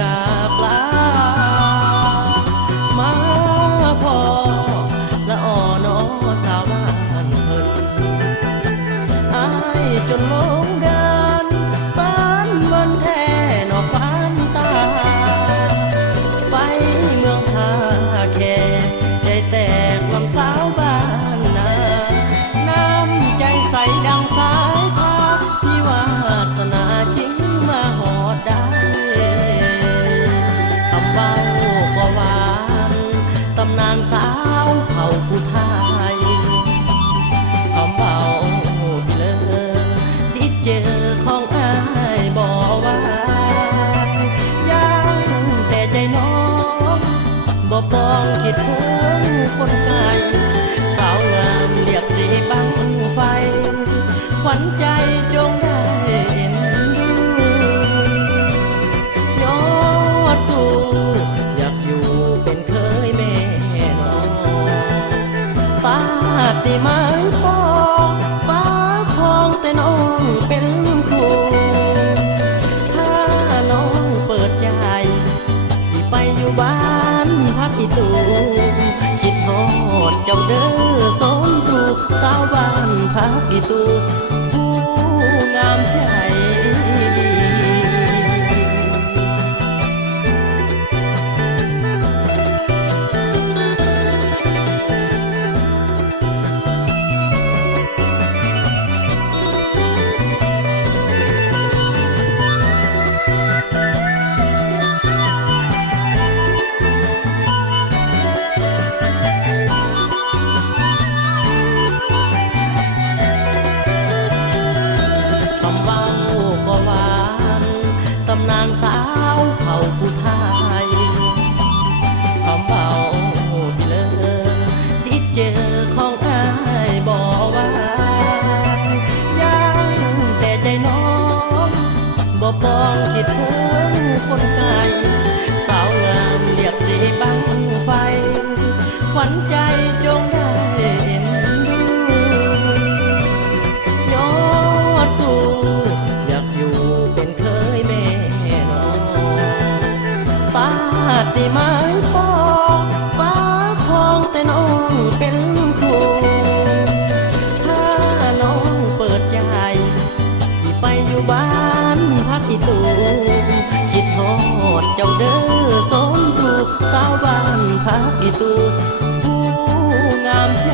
จากลามาพอละอ่อนอสาวบ้านเพิ่นอายจนหลงเดินบ้านวันแท้นอกบ้านตาไปเมืองท่าแค่ใจแตกลำสาวบ้านนาน้ำใจใสดังสายพาที่วาสนาจริงมาหอดได้คำเบาก็หวานตำนานสาวเผ่าผู้ไทยคำเบาพี่เลอที่เจอของอายบอกว่ายังแต่ใจน้องบ่ปองคิดถึงคนไกลสาวงามเรียบสีบังไฟขวัญใจจงได้เห็นดูยอดสู้อยากอยู่เป็นเคยแม่น้องสาติไม้ปองฟ้าคลองแต่น้องเป็นครูถ้าน้องเปิดใจสิไปอยู่บ้านพักอีตูคิดฮอดเจ้าเด้อสมรูสาวบ้านพักอีตูผู้งามใจดี คำเบาก็หวานตำนานสาวเผ่าผู้ไทยคำเบาพี่เลอที่เจอของอายบอกว่ายังแต่ใจน้องบ่ปองคิดถึงคนไกลสาวงามเรียบสีบังไฟขวัญใจจงได้เห็นดูยอดสู้อยากอยู่เป็นเคยแม่น้องสาติไม้ปองฟ้าคลองแต่น้องเป็นครูถ้าน้องเปิดใจสิไปอยู่บ้านพักอีตูคิดฮอดเจ้าเด้อสมรูสาวบ้านพักอีตูผู้งามใจ